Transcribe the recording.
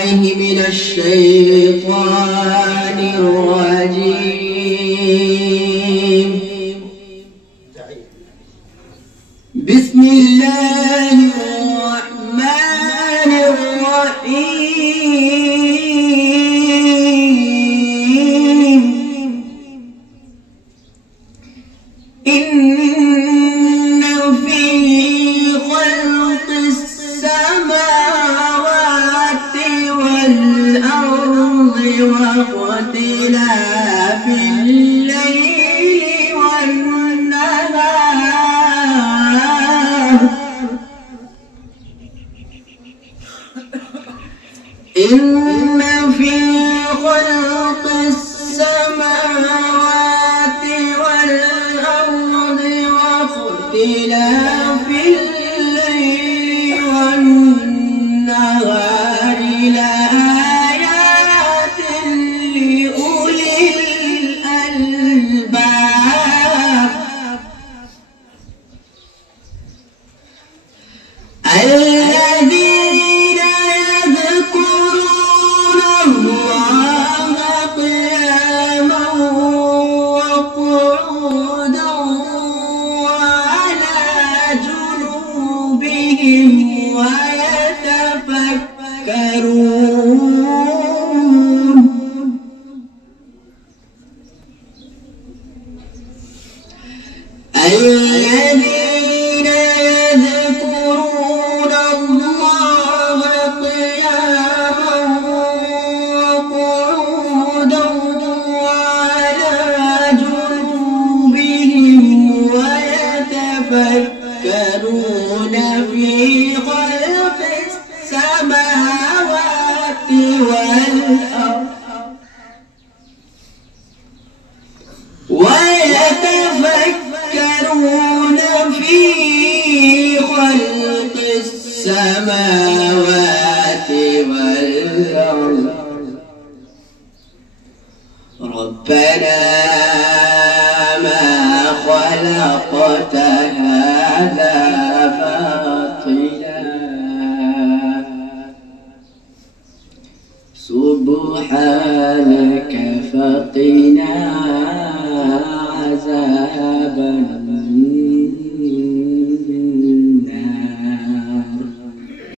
من الشيطان الرجيم. بسم الله الرحمن الرحيم. إن في خلق السماوات والأرض واختلاف الليل والنهار إن في خلق السماوات والأرض واختلاف الليل والنهار لآيات لأولي الألباب الذين يذكرون الله قياما وقعودا وعلى جنوبهم ويتفكرون الذين يذكرون الله قياما وقعودا وعلى جنوبهم ويتفكرون في خلق السماوات والأرض ويتفكرون في خلق السماوات والأرض ربنا ما خلقت هذا باطلا سبحانك فقنا عذاب النار.